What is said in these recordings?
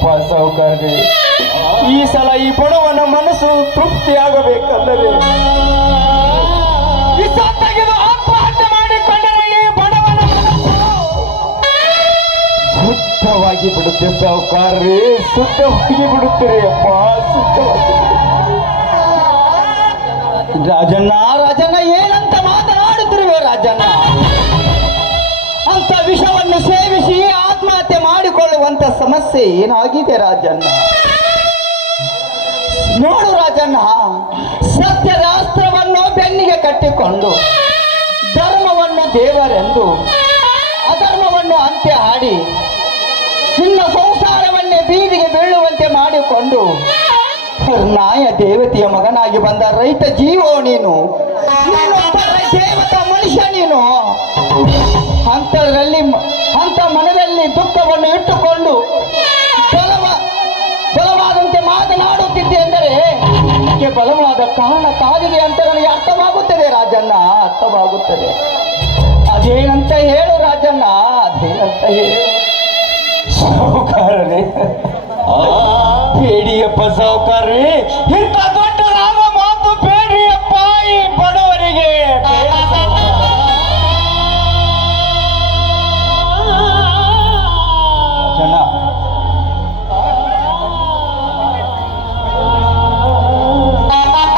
ಅಪ್ಪ ಸಾವುಕಾರ್ರೆ, ಈ ಸಲ ಈ ಬಡವನ ಮನಸ್ಸು ತೃಪ್ತಿಯಾಗಬೇಕಂದರೆ ತೆಗೆದು ಆತ್ಮಹತ್ಯೆ ಮಾಡಿಕೊಂಡರೆ ಈ ಬಡವನ ಮನಸ್ಸು ಶುದ್ಧವಾಗಿ ಬಿಡುತ್ತೆ ಸಾವುಕಾರ್ರೆ, ಶುದ್ಧವಾಗಿ ಬಿಡುತ್ತೀರಿ ಅಪ್ಪ, ಶುದ್ಧವಾಗಿ. ರಾಜಣ್ಣ ರಾಜಣ್ಣ ಏನಂತ ಮಾತನಾಡುತ್ತಿರುವೆ ರಾಜಣ್ಣ? ಅಂತ ವಿಷವನ್ನು ಸೇವಿಸಿ ಆತ್ಮಹತ್ಯೆ ಮಾಡಿಕೊಳ್ಳುವಂತ ಸಮಸ್ಯೆ ಏನಾಗಿದೆ ರಾಜಣ್ಣ? ನೋಡು ರಾಜಣ್ಣ, ಸತ್ಯದ ಅಸ್ತ್ರವನ್ನು ಬೆನ್ನಿಗೆ ಕಟ್ಟಿಕೊಂಡು ಧರ್ಮವನ್ನು ದೇವರೆಂದು ಅಧರ್ಮವನ್ನು ಅಂತ್ಯ ಹಾಡಿ ನಿನ್ನ ಸಂಸಾರವನ್ನೇ ಬೀದಿಗೆ ಬೀಳುವಂತೆ ಮಾಡಿಕೊಂಡು ನ್ಯಾಯ ದೇವತೆಯ ಮಗನಾಗಿ ಬಂದ ರೈತ ಜೀವೋ ನೀನು, ದೇವತ ಮನುಷ್ಯ ನೀನು. ಅಂತರಲ್ಲಿ ಅಂತ ಮನದಲ್ಲಿ ದುಃಖವನ್ನು ಇಟ್ಟುಕೊಂಡು ಬಲವಾದಂತೆ ಮಾತನಾಡುತ್ತಿದ್ದೆ ಎಂದರೆ ಇದಕ್ಕೆ ಬಲವಾದ ಕಾರಣ ಕಾದಿದೆ ಅಂತ ನನಗೆ ಅರ್ಥವಾಗುತ್ತದೆ ರಾಜಣ್ಣ, ಅರ್ಥವಾಗುತ್ತದೆ. ಅದೇನಂತ ಹೇಳು ರಾಜಣ್ಣ, ಅದೇನಂತ ಹೇಳು. ಸಾವುಕಾರರೇ, ಬೇಡಿಯಪ್ಪ ಸಾವುಕಾರ್ರೆ, ಇಂಥ ದೊಡ್ಡದಾದ ಮಾತು ಬೇಡಿಯಪ್ಪ ಈ ಬಡವರಿಗೆ.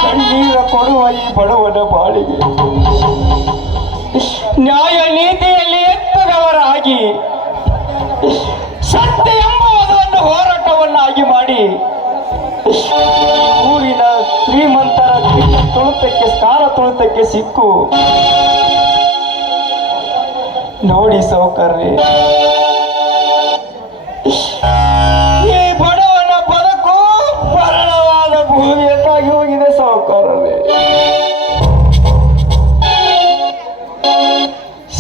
ಕಣ್ಣೀರ ಕೊಡುವ ಈ ಬಡವನ ಬಾಳಿಗೆ ನ್ಯಾಯ ನೀತಿಯಲ್ಲಿ ಎತ್ತದವರಾಗಿ ಸತ್ಯ ಎಂಬುದನ್ನು ಹೋರಾಟವನ್ನಾಗಿ ಮಾಡಿ ಊರಿನ ಶ್ರೀಮಂತರ ತುಳಿತಕ್ಕೆ ಕಾಲ ತುಳಿತಕ್ಕೆ ಸಿಕ್ಕು ನೋಡಿ ಸಾವುಕಾರ್ರೆ, ಈ ಬಡವನ ಬದುಕು ಮರಣವಾದ ಭೂಮಿಯತ್ತಾಗಿ ಹೋಗಿದೆ ಸಾವುಕಾರರೇ.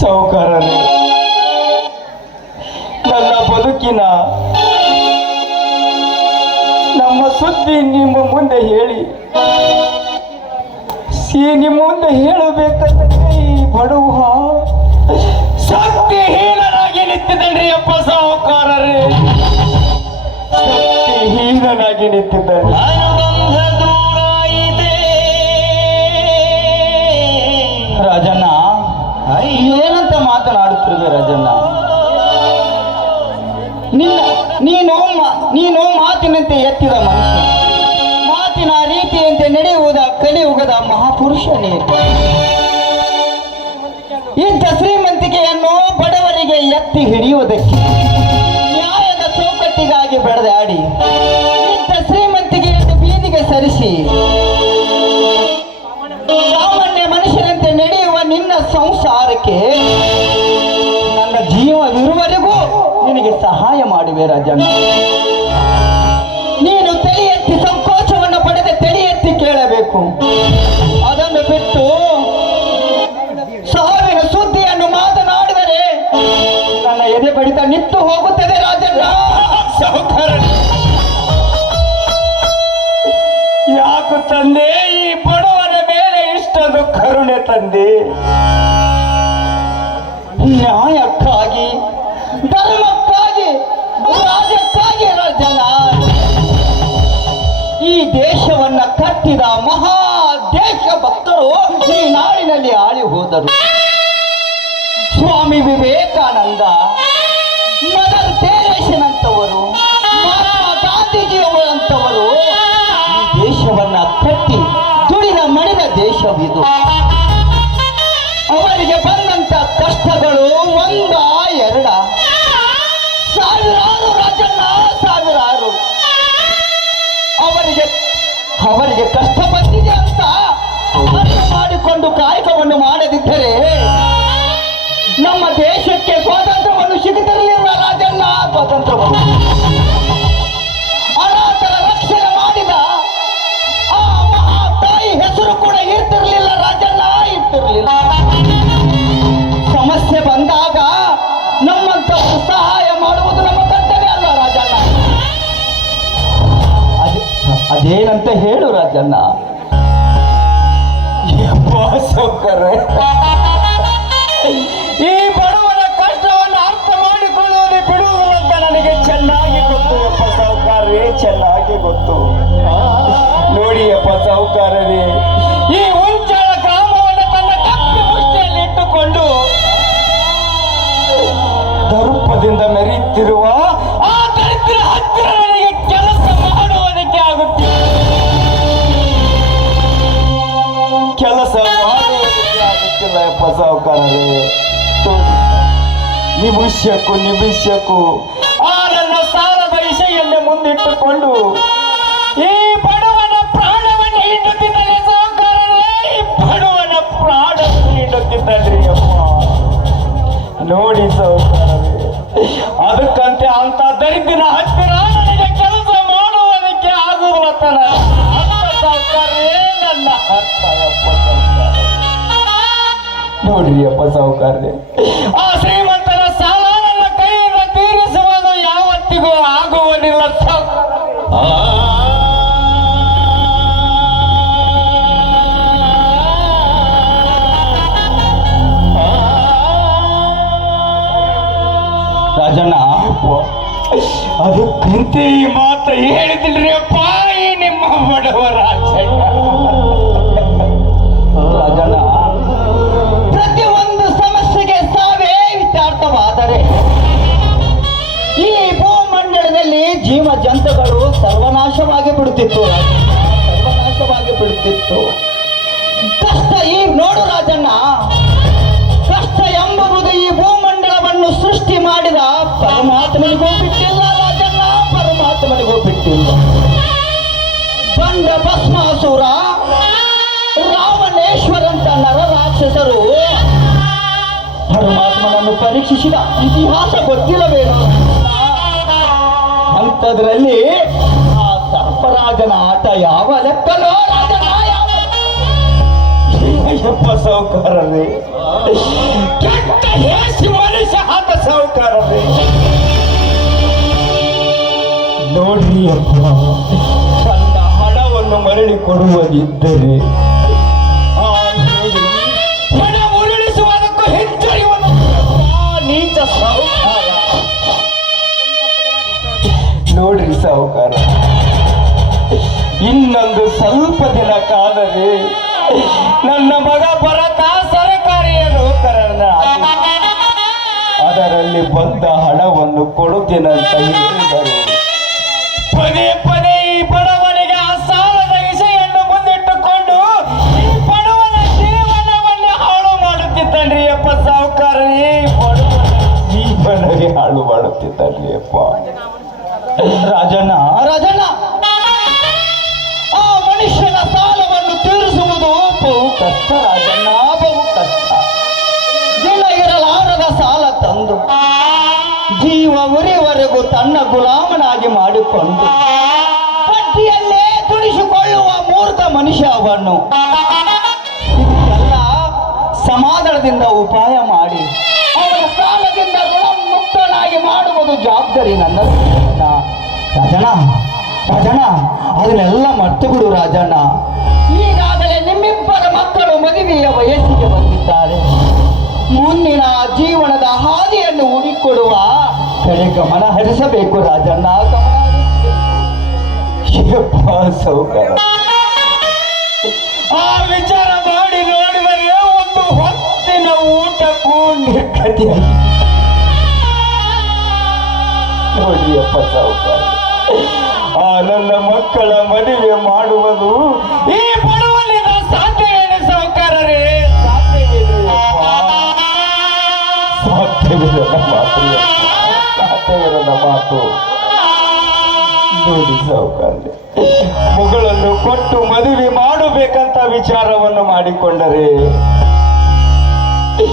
ಸಾವುಕಾರರೇ, ನನ್ನ ಬದುಕಿನ ನಮ್ಮ ಸುದ್ದಿ ನಿಮ್ಮ ಮುಂದೆ ಹೇಳಿ ನಿಮ್ಮ ಮುಂದೆ ಹೇಳಬೇಕಂದ್ರೆ ಈ ಬಡವ ಶಕ್ತಿಹೀನನಾಗಿ ನಿಂತಿದ್ದಾನೆ ಅಪ್ಪ ಸಾವುಕಾರರೇ, ಶಕ್ತಿಹೀನನಾಗಿ ನಿಂತಿದ್ದಾನೆ. ರಾಜಣ್ಣ ಏನಂತ ಮಾತನಾಡುತ್ತಿರುವೆ ರಾಜಣ್ಣ? ನೀನು ಮಾತಿನಂತೆ ಎತ್ತಿದ ಮನುಷ್ಯ, ಮಾತಿನ ರೀತಿಯಂತೆ ನಡೆಯುವುದ ಕಲಿಯುಗದ ಮಹಾಪುರುಷನೇ. ಇಂಥ ಶ್ರೀಮಂತಿಕೆಯನ್ನು ಬಡವರಿಗೆ ಎತ್ತಿ ಹಿಡಿಯುವುದಕ್ಕೆ ನ್ಯಾಯದ ಚೌಕಟ್ಟಿಗಾಗಿ ಬೆಳೆದಾಡಿ ಇಂಥ ಶ್ರೀಮಂತಿಕೆಯನ್ನು ಬೀದಿಗೆ ಸರಿಸಿ ಸಾಮಾನ್ಯ ಮನುಷ್ಯನಂತೆ ನಡೆಯುವ ನಿನ್ನ ಸಂಸಾರಕ್ಕೆ ನನ್ನ ಜೀವವಿರುವವರೆಗೂ ನಿನಗೆ ಸಹಾಯ ಮಾಡುವೆ ರಾಜಣ್ಣ. ನೀನು ತಲೆ ಎತ್ತಿ ಸಂಕೋಚವನ್ನು ಪಡೆದ ತಲೆ ಎತ್ತಿ ಕೇಳಬೇಕು. ಅದನ್ನು ಬಿಟ್ಟು ಸಾವಿನ ಸುದ್ದಿಯನ್ನು ಮಾತನಾಡಿದರೆ ನನ್ನ ಎದೆ ಬಡಿತ ನಿಂತು ಹೋಗುತ್ತದೆ ರಾಜಣ್ಣ. ಯಾಕು ತಂದೆ ಈ ಬಡವನ ಮೇಲೆ ಇಷ್ಟೊಂದು ಕರುಣೆ ತಂದೆ? ನ್ಯಾಯಕ್ಕಾಗಿ, ಧರ್ಮಕ್ಕಾಗಿ, ರಾಜ್ಯಕ್ಕಾಗಿ ರಾಜಣ್ಣ ಈ ದೇಶವನ್ನ ಕಟ್ಟಿದ ಮಹಾ ದೇಶ ಭಕ್ತರು ಈ ನಾಡಿನಲ್ಲಿ ಆಳಿ ಹೋದರು. ಸ್ವಾಮಿ ವಿವೇಕಾನಂದ, ಮದರ್ ತೆರೇಸನಂತವರು, ಮಹಾತ್ಮ ಗಾಂಧೀಜಿಯವರಂತವರು ಈ ದೇಶವನ್ನ ಕಟ್ಟಿ ದುಡಿದ ಮಣಿದ ದೇಶವಿದು. ಅವರಿಗೆ ಬಂದಂತ ಕಷ್ಟಗಳು ಒಂದ ಎರಡ, ಸಾವಿರಾರು ರಾಜಣ್ಣ, ಸಾವಿರಾರು. ಅವರಿಗೆ ಕಷ್ಟ ಬಂದಿದೆ ಅಂತ ಅರ್ಥ ಮಾಡಿಕೊಂಡು ಕಾಯಕವನ್ನು ಮಾಡದಿದ್ದರೆ ನಮ್ಮ ದೇಶಕ್ಕೆ ಸ್ವಾತಂತ್ರ್ಯವನ್ನು ಸಿಗುತ್ತಿರಲಿಲ್ಲ ರಾಜಣ್ಣ. ಸ್ವಾತಂತ್ರ್ಯವನ್ನು ಅನಾಥರ ರಕ್ಷಣೆ ಮಾಡಿದ ಆ ಮಹಾ ತಾಯಿ ಹೆಸರು ಕೂಡ ಇರ್ತಿರ್ಲಿಲ್ಲ ರಾಜಣ್ಣ, ಇರ್ತಿರ್ಲಿಲ್ಲ. ಸಮಸ್ಯೆ ಬಂದಾಗ ನಮ್ಮಂತವರು ಸಹಾಯ ಮಾಡುವುದು ನಮ್ಮ ಕರ್ತವ್ಯ ಅಲ್ಲ ರಾಜಣ್ಣ. ಅದೇನಂತ ಹೇಳು ರಾಜಣ್ಣ. ಸಾವುಕಾರ್ರೆ, ಈ ಬಡವನ ಕಷ್ಟವನ್ನು ಅರ್ಥ ಮಾಡಿಕೊಳ್ಳುವುದು ಬಿಡುವುದು ಅಂತ ನನಗೆ ಚೆನ್ನಾಗಿ ಗೊತ್ತು ಅಪ್ಪ ಸಾವುಕಾರ. ಚೆನ್ನಾಗಿ ಗೊತ್ತು. ನೋಡಿಯಪ್ಪ ಸಾಹುಕಾರರೇ, ಈ ಉಂಚಾಳ ಗ್ರಾಮವನ್ನು ತನ್ನ ಕಪ್ಪಿ ಮುಷ್ಟಿಯಲ್ಲಿ ಇಟ್ಟುಕೊಂಡು ದರ್ಪದಿಂದ ಮೆರೆಯುತ್ತಿರುವ ಆ ದರಿದ್ರ ಹತ್ತಿರ ನನಗೆ ಕೆಲಸ ಮಾಡುವುದಕ್ಕೆ ಆಗುತ್ತಿಲ್ಲ. ಕೆಲಸ ಮಾಡುವುದಕ್ಕೆ ಆಗುತ್ತಿಲ್ಲ ಯಪ್ಪ ಸಾಹುಕಾರರೇ. ನಿಮಿಷಕ್ಕೂ ಆ ನನ್ನ ಸಾಲದ ವಿಷಯನ್ನೇ ಮುಂದಿಟ್ಟುಕೊಂಡು ಈ ಬಡವನ ಪ್ರಾಣವನ್ನು ಹಿಂಡುತ್ತಿದ್ದಾನೆ ಸಾಹುಕಾರರೇ. ಈ ಬಡವನ ಪ್ರಾಣವನ್ನು ಹಿಂಡುತ್ತಿದ್ದಾನೆ ಅಪ್ಪ. ನೋಡಿ ಸಾಹುಕಾರರೇ, ಅದಕ್ಕಂತೆ ಅಂತ ದರಿದ್ರನ ಹತ್ತಿರ ನನಗೆ ಕೆಲಸ ಮಾಡುವುದಕ್ಕೆ ಆಗುವತನ ಸಾಹುಕಾರರೇ, ನನ್ನ ಹತ್ತ ಅಪ್ಪ ಸಾಹುಕಾರ. ನೋಡ್ರಿ ಅಪ್ಪ ಸಾಹುಕಾರರೇ, ಆ ಶ್ರೀಮಂತನ ಸಾಲ ನನ್ನ ಕೈಯಿಂದ ತೀರಿಸುವುದು ಯಾವತ್ತಿಗೂ ಆಗುವುದಿಲ್ಲ ಸಾಹುಕಾರ. ರಾಜಣ್ಣ, ಅದಕ್ಕಂತೆ ಈ ಮಾತು ಹೇಳಿದಿಲ್ರಿ ಅಪ್ಪ ಈ ನಿಮ್ಮ ಬಡವ ರಾಜಣ್ಣ. ರಾಜಣ್ಣ, ಪ್ರತಿಯೊಂದು ಸಮಸ್ಯೆಗೆ ಸಾವೇ ವಿಚಾರ್ಥವಾದರೆ ಈ ಭೂಮಂಡಲದಲ್ಲಿ ಜೀವ ಜಂತುಗಳು ಸರ್ವನಾಶವಾಗಿ ಬಿಡುತ್ತಿತ್ತು. ಸರ್ವನಾಶವಾಗಿ ಬಿಡುತ್ತಿತ್ತು. ಕಷ್ಟ ಈ ನೋಡು ರಾಜಣ್ಣ, ಕಷ್ಟ ಎಂಬುದು ಈ ಭೂಮಂಡಲವನ್ನು ಸೃಷ್ಟಿ ಮಾಡಿದ ಪರಮಾತ್ಮನಿಗೂ ಬಿಟ್ಟಿಲ್ಲ ರಾಜಣ್ಣ, ಪರಮಾತ್ಮನಿಗೂ ಬಿಟ್ಟಿಲ್ಲ. ಬಂಡ ಭಸ್ಮಾಸುರ, ರಾವಣೇಶ್ವರಂತ ನರರಾಕ್ಷಸರು ಪರಮಾತ್ಮನನ್ನು ಪರೀಕ್ಷಿಸಿದ ಇತಿಹಾಸ ಗೊತ್ತಿಲ್ಲವೇನೋ. ಅಂಥದ್ರಲ್ಲಿ ಆ ಸರ್ಪರಾಜನ ಆಟ ಯಾವ ಲೆಕ್ಕಲೋ ರಾಜಣ್ಣ, ಯಾವ ಅಯ್ಯಪ್ಪ ಸಾಹುಕಾರರೇ, ಕೆಟ್ಟ ಹೇಸಿ ಮನುಷ್ಯ ಆತ ಸಾಹುಕಾರರೇ. ನೋಡ್ರಿ ಅಪ್ಪ, ತನ್ನ ಹಣವನ್ನು ಮರಳಿ ಕೊಡುವುದಿದ್ದರೆ ಹಣ ಉರುಳಿಸುವುದಕ್ಕೂ ಹೆಚ್ಚರಿಯುವುದು ನೀಚ ಸಾಹುಕಾರ. ನೋಡ್ರಿ ಸಾಹುಕಾರ, ಇನ್ನೊಂದು ಸ್ವಲ್ಪ ದಿನ ಕಾಲವೇ ನನ್ನ ಮಗ ಭರತ ಸರ್ಕಾರಿಯ ನೌಕರನಾಗಿ ಅದರಲ್ಲಿ ಬಂದ ಹಣವನ್ನು ಕೊಡುತ್ತೇನಂತ ಹೇಳಿದರು. ಪದೇ ಪದೇ ಈ ಬಡವನಿಗೆ ಆ ಸಾಲದ ವಿಷಯನ್ನು ಮುಂದಿಟ್ಟುಕೊಂಡು ಈ ಬಡವನ ಜೀವನವನ್ನೇ ಹಾಳು ಮಾಡುತ್ತಿದ್ದಾನ್ರಿ ಅಪ್ಪ ಸಾಹುಕಾರ. ಈ ಜೀವನವೇ ಹಾಳು ಮಾಡುತ್ತಿದ್ದಾನ್ರಿ ಅಪ್ಪ. ರಾಜಣ್ಣ, ರಾಜಣ್ಣ, ಆ ಮನುಷ್ಯನ ಸಾಲವನ್ನು ತೀರಿಸುವುದು ಬಹು ಕಷ್ಟ ರಾಜಣ್ಣ, ಬಹು ಕಷ್ಟ. ದಿನ ಇರಲಾರದ ಸಾಲ ತಂದು ಜೀವ ಉರಿವರೆಗೂ ತನ್ನ ಗುಲಾಮನಾಗಿ ಮಾಡಿಕೊಂಡು ಬಡ್ಡಿಯಲ್ಲೇ ತುಳಿಸಿಕೊಳ್ಳುವ ಮೂರ್ಖ ಮನುಷ್ಯ ಅವನು. ಇದಕ್ಕೆಲ್ಲ ಸಮಾಧಾನದಿಂದ ಉಪಾಯ ಮಾಡಿ ಅವನ ಸಾಲದಿಂದ ಋಣಮುಕ್ತನಾಗಿ ಮಾಡುವುದು ಜವಾಬ್ದಾರಿ ನನ್ನದು ರಾಜಣ್ಣ. ರಾಜಣ್ಣ, ಅದನ್ನೆಲ್ಲ ಮರ್ತು ಬಿಡು ರಾಜಣ್ಣ. ಈಗಾಗಲೇ ನಿಮ್ಮಿಬ್ಬರ ಮಕ್ಕಳು ಮದುವೆಯ ವಯಸ್ಸಿಗೆ ಬಂದಿದ್ದಾರೆ. ಮುಂದಿನ ಜೀವನದ ಹಾದಿಯನ್ನು ಹುಡುಕೊಡುವ ಕಡೆ ಗಮನ ಹರಿಸಬೇಕು ರಾಜಣ್ಣ, ಗಮನ ಯಪ್ಪ ಸಾಹುಕಾರ, ಆ ವಿಚಾರ ಮಾಡಿ ನೋಡಿದರೆ ಒಂದು ಹೊತ್ತಿನ ಊಟಕ್ಕೂ ನಿರ್ಗತಿಯಾಗಿ. ನೋಡಿ ಅಪ್ಪ ಸಾಹುಕಾರ, ಆ ನನ್ನ ಮಕ್ಕಳ ಮದುವೆ ಮಾಡುವುದು ಈ ಬಡವನಿಂದ ಸಾಧ್ಯವೇನು ಸಾಹುಕಾರರೇ? ಸಾಧ್ಯವಿರದ ಮಾತು, ಸಾಧ್ಯವಿರದ ಮಾತು. ನೋಡಿ ಸಾಹುಕಾರರೇ, ಮಗಳನ್ನು ಕೊಟ್ಟು ಮದುವೆ ಮಾಡಬೇಕಂತ ವಿಚಾರವನ್ನು ಮಾಡಿಕೊಂಡರೆ ಈ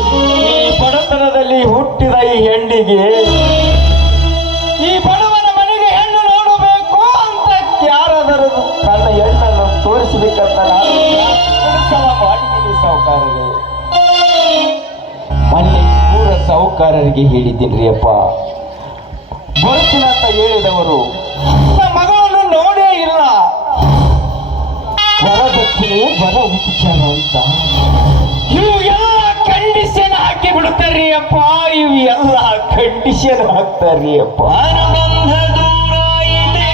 ಬಡತನದಲ್ಲಿ ಹುಟ್ಟಿದ ಈ ಹೆಣ್ಣಿಗೆ ಈ ಬಡವನ ಮನೆಗೆ ಹೆಣ್ಣು ನೋಡಬೇಕು ಅಂತ ಯಾರಾದರೂ ತನ್ನ ಹೆಣ್ಣನ್ನು ತೋರಿಸಬೇಕಂತ ನಾನು ಸಲ ಮಾಡಿದ್ದೀನಿ ಸಾಹುಕಾರರೇ. ಮೊನ್ನೆ ಪೂರ ಸಾಹುಕಾರರಿಗೆ ಹೇಳಿದ್ದೀನಿ ಅಪ್ಪ, ಬರ್ತೀನಂತ ಹೇಳಿದವರು ನನ್ನ ಮಗಳನ್ನು ನೋಡೇ ಇಲ್ಲ. ವರದಕ್ಷಿಣೆ ಬರ ವಿಚಾರ ಅಂತ ಇವು ಎಲ್ಲ ಕಂಡೀಷನ್ ಹಾಕಿ ಬಿಡುತ್ತಾರ್ರಿ ಅಪ್ಪ, ಇವು ಎಲ್ಲ ಕಂಡೀಷನ್ ಹಾಕ್ತಾರ್ರಿ ಅಪ್ಪ. ಅನುಬಂಧ ದೂರ ಇದೆ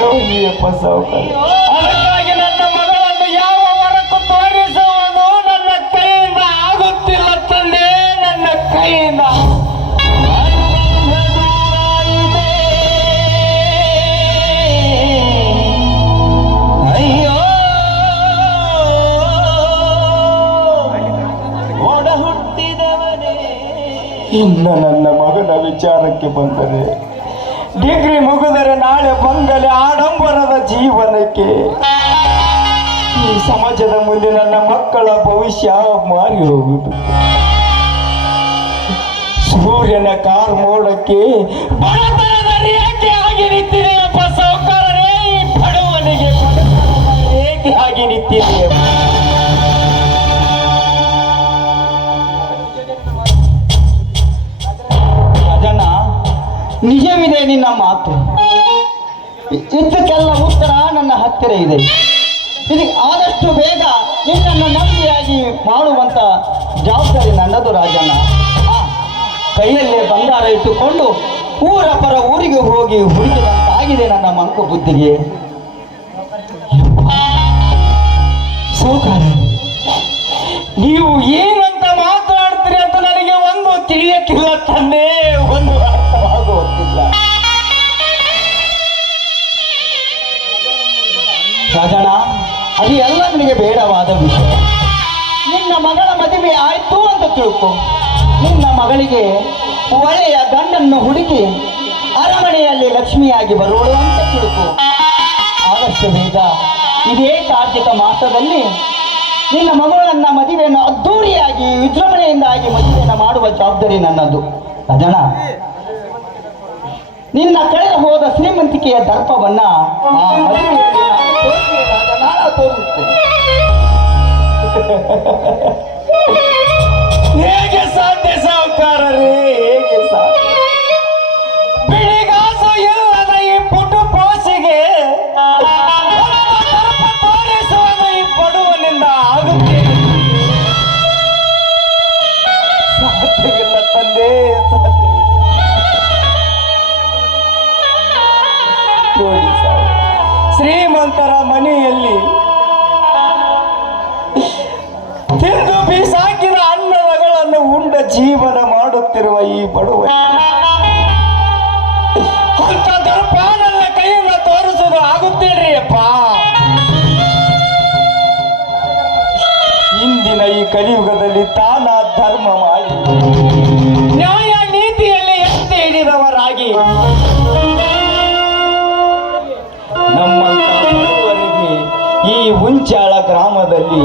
ನೋಡಿಯಪ್ಪ ಸಾವುಕಾರ, ಅದಕ್ಕಾಗಿ ನನ್ನ ಮಗಳನ್ನು ಯಾವ ವರಕ್ಕೂ ತೋರಿಸುವುದು ನನ್ನ ಕೈಯಿಂದ ಆಗುತ್ತಿಲ್ಲ ತಂದೆ, ನನ್ನ ಕೈಯಿಂದ. ಅಯ್ಯೋ ಒಡ ಹುಟ್ಟಿದವನೇ. ಇನ್ನು ನನ್ನ ಮಗನ ವಿಚಾರಕ್ಕೆ ಬಂದರೆ ಡಿಗ್ರಿ ಮುಗಿದರೆ ನಾಳೆ ಬಂಗಲೆ ಆಡಂಬರದ ಜೀವನಕ್ಕೆ ಈ ಸಮಾಜದ ಮುಂದೆ ನನ್ನ ಮಕ್ಕಳ ಭವಿಷ್ಯ ಮಾರಿ ಹೋಗುವುದು. ಸೂರ್ಯನ ಕಾರ್ಮೋಡಕ್ಕೆ ಬಡತನದ ರೇಖೆ ಆಗಿ ನಿಂತಿದೆಯಪ್ಪ ಸಾವುಕಾರರೇ, ಬಡವನಿಗೆ ಬಡತನದ ರೇಖೆ ಆಗಿ ನಿಂತಿದೆಯಪ್ಪ. ರಾಜಣ್ಣ, ನಿಜವಿದೆ ನಿನ್ನ ಮಾತು. ಇದಕ್ಕೆಲ್ಲ ಉತ್ತರ ನನ್ನ ಹತ್ತಿರ ಇದೆ. ಇದಕ್ಕೆ ಆದಷ್ಟು ಬೇಗ ನಿನ್ನನ್ನು ನಂಬಿಯಾಗಿ ಮಾಡುವಂತ ಜವಾಬ್ದಾರಿ ನನ್ನದು ರಾಜಣ್ಣ. ಕೈಯಲ್ಲೇ ಬಂಗಾರ ಇಟ್ಟುಕೊಂಡು ಊರ ಪರ ಊರಿಗೆ ಹೋಗಿ ಹುಡುಕಿದಂತಾಗಿದೆ ನನ್ನ ಮಂಕು ಬುದ್ಧಿಗೆ. ಸಾವುಕಾರ, ನೀವು ಏನಂತ ಮಾತನಾಡ್ತೀರಿ ಅಂತ ನನಗೆ ಒಂದು ತಿಳಿಯಕ್ಕಿಲ್ಲ ತಂದೆ, ಒಂದು ಅರ್ಥವಾಗುತ್ತಿಲ್ಲ. ರಾಜಣ್ಣ, ಅದು ಎಲ್ಲ ನಿನಗೆ ಬೇಡವಾದ ವಿಷಯ. ನಿನ್ನ ಮಗಳ ಮದುವೆ ಆಯ್ತು ಅಂತ ತಿಳ್ಕೊ. ನಿನ್ನ ಮಗಳಿಗೆ ಒಳ್ಳೆಯ ಗಂಡನ್ನು ಹುಡುಕಿ ಅರಮನೆಯಲ್ಲಿ ಲಕ್ಷ್ಮಿಯಾಗಿ ಬರುವಳು ಅಂತ ತಿಳ್ಕೊ. ಆದಷ್ಟು ಬೇಗ ಇದೇ ಕಾರ್ತಿಕ ಮಾಸದಲ್ಲಿ ನಿನ್ನ ಮಗಳನ್ನ ಮದುವೆಯನ್ನು ಅದ್ದೂರಿಯಾಗಿ ವಿಜೃಂಭಣೆಯಿಂದಾಗಿ ಮದುವೆಯನ್ನು ಮಾಡುವ ಜವಾಬ್ದಾರಿ ನನ್ನದು. ರಾಜಣ್ಣ, ನಿನ್ನ ಕಳೆದು ಹೋದ ಶ್ರೀಮಂತಿಕೆಯ ದರ್ಪವನ್ನ ಆ ಮದುವೆಯಲ್ಲಿ ನಾನು ತೋರಿಸುತ್ತೇನೆ. ಹೇಗೆ ಸಾಧ್ಯ ಸಾವುಕಾರರೇ, ಹೇಗೆ ಸಾಧ್ಯ? ಬಿಳಿಗಾಸು ಇಲ್ಲದ ಈ ಪುಟು ಪೋಸಿಗೆ ತೋರಿಸುವುದು ಈ ಬಡವನಿಂದ ಆಗುತ್ತೇನೆ. ಸಾಧ್ಯವಿಲ್ಲ ತಂದೆ, ಸಾಧ್ಯವಿಲ್ಲ. ನೋಡಿ ಸಾವು, ಶ್ರೀಮಂತರ ಮನೆಯಲ್ಲಿ ತಿಂದು ಬೀಸಾಕಿದ ಅನ್ನಗಳನ್ನು ಉಂಡ ಜೀವನ ಮಾಡುತ್ತಿರುವ ಈ ಬಡವ ಅಂತ ದರ್ಪ ನನ್ನ ಕೈಯಿಂದ ತೋರಿಸೋದು ಆಗುತ್ತೇನ್ರಿ ಅಪ್ಪ. ಇಂದಿನ ಈ ಕಲಿಯುಗದಲ್ಲಿ ತಾನ ಧರ್ಮ ಮಾಡಿ ನ್ಯಾಯ ನೀತಿಯಲ್ಲಿ ಎತ್ತಿ ಹಿಡಿದವರಾಗಿ ನಮ್ಮಂತ ಬಡವರಿಗೆ ಈ ಹುಂಚಾಳ ಗ್ರಾಮದಲ್ಲಿ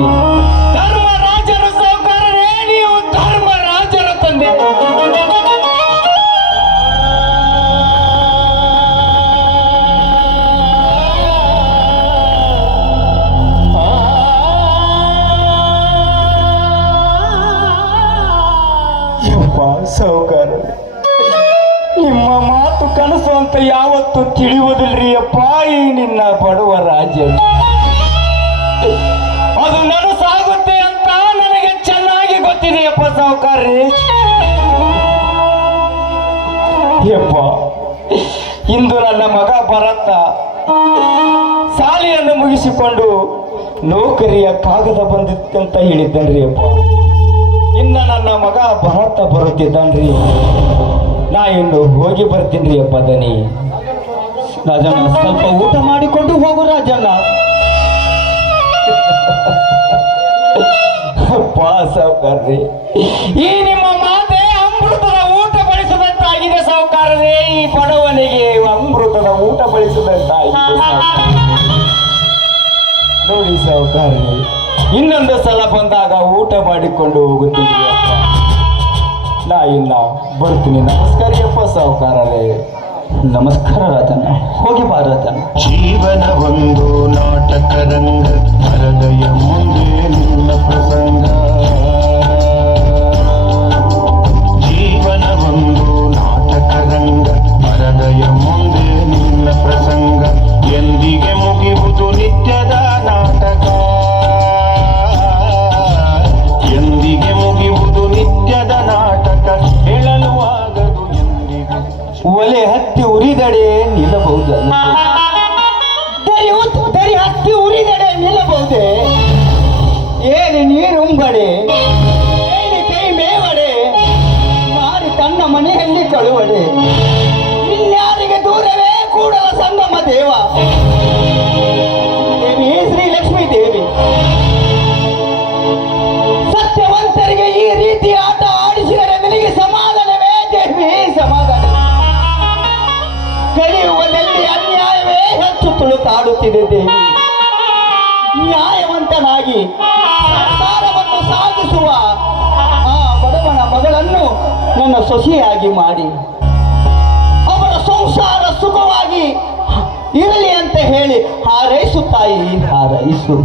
ಧರ್ಮರಾಜರು ಸಾವುಕಾರರೇ, ನೀವು ಧರ್ಮರಾಜರು ತಂದೆ. ಸಾವುಕಾರ, ನಿಮ್ಮ ಮಾತು ಕನಸು ಅಂತ ಯಾವತ್ತು ತಿಳಿಯುವುದಿಲ್ರಿ ಅಪ್ಪ. ಈ ನಿನ್ನ ಬಡವ ರಾಜ್ಯ ಅದು ನನಸಾಗುತ್ತೆ ಅಂತ ನನಗೆ ಚೆನ್ನಾಗಿ ಗೊತ್ತಿದೆಯಪ್ಪ ಸಾವುಕಾರ್ರಿ. ಯಪ್ಪ, ಇಂದು ನನ್ನ ಮಗ ಭರತ ಶಾಲೆಯನ್ನು ಮುಗಿಸಿಕೊಂಡು ನೌಕರಿಯ ಕಾಗದ ಬಂದಿತ್ತಂತ ಹೇಳಿದ್ದನ್ರಿ ಅಪ್ಪ. ಇನ್ನ ನನ್ನ ಮಗ ಭರತ ಬರುತ್ತಿದ್ದಾನ್ರಿ. ನಾ ಇನ್ನು ಹೋಗಿ ಬರ್ತೀನಿ ಅಪ್ಪ. ದನಿ ರಾಜಣ್ಣ, ಸ್ವಲ್ಪ ಊಟ ಮಾಡಿಕೊಂಡು ಹೋಗು ರಾಜಣ್ಣ. ಅಪ್ಪ ಸಾವುಕಾರ್ರಿ, ಈ ನಿಮ್ಮ ಮಾತೆ ಅಮೃತದ ಊಟ ಬಡಿಸದಂತಾಗಿದೆ ಸಾವುಕಾರರೇ. ಈ ಬಡವನಿಗೆ ಅಮೃತದ ಊಟ ಬಡಿಸದಂತಾಗಿದೆ ನೋಡಿ ಸಾವುಕಾರ್ರಿ. ಇನ್ನೊಂದು ಸಲ ಬಂದಾಗ ಊಟ ಮಾಡಿಕೊಂಡು ಹೋಗುತ್ತೀನಿ ಅಪ್ಪ. ನಾ ಇನ್ನ ಬರ್ತೀನಿ. ನಮಸ್ಕಾರ ಅಪ್ಪ ಸಾವುಕಾರರೇ. ನಮಸ್ಕಾರ ರಾಜಣ್ಣ, ಹೋಗಿ ಬಾ ರಾಜಣ್ಣ. ಜೀವನ ಒಂದು ನಾಟಕ ರಂಗ, ಹೃದಯ ಮುಂದೆ ನಿನ್ನ ಪ್ರಸಂಗ. ಜೀವನ ಒಂದು ನಾಟಕ ರಂಗ, ಹೃದಯ ಮುಂದೆ ನಿನ್ನ ಪ್ರಸಂಗ. ಎಂದಿಗೆ ಮುಗಿಯುವುದು ನಿತ್ಯದ ನಾಟಕ, ಎಂದಿಗೆ ಮುಗಿಯುವುದು ನಿತ್ಯದ ನಾಟಕ. ಹೇಳಲು ಆಗದು ಎಂದಿಗೂ. ಒಲೆ ಹತ್ತಿ ಉರಿದಡೆ ನಿಲ್ಲಬಹುದಲ್ಲ. ಕತ್ತಿ ಉರಿದಡೆ ನಿಲ್ಲಬಹುದೇ? ಏನಿ ನೀರುಂಬಡೆ, ಏನಿ ಕೈ ಮೇವಡೆ, ಮಾರಿ ತನ್ನ ಮನೆಯಲ್ಲಿ ಕಳುವಡೆ, ಇನ್ಯಾರಿಗೆ ದೂರವೇ ಕೂಡಲ ಸಂಗಮ ದೇವ ದೇವಿ ಶ್ರೀ ಲಕ್ಷ್ಮೀ ದೇವಿ. ಸತ್ಯವಂತರಿಗೆ ಈ ರೀತಿ ಆಟ ಆಡಿಸಿದರೆ ನಿನಗೆ ಸಮಾಧಾನವೇ ದೇವಿ, ಸಮಾಧಾನ. ಕಲಿಯುವದಲ್ಲಿ ಅನ್ಯಾಯವೇ ಹೆಚ್ಚು ತುಳುಕಾಡುತ್ತಿದೆ ದೇವಿ. ನ್ಯಾಯವಂತನಾಗಿ ಸಂಸಾರವನ್ನು ಸಾಗಿಸುವ ಆ ಬಡವನ ಮಗಳನ್ನು ನನ್ನ ಸೊಸೆಯಾಗಿ ಮಾಡಿ ಅವರ ಸಂಸಾರ ಸುಖವಾಗಿ ಇರಲಿ ಅಂತ ಹೇಳಿ ಹಾರೈಸು ತಾಯಿ, ಹಾರೈಸು.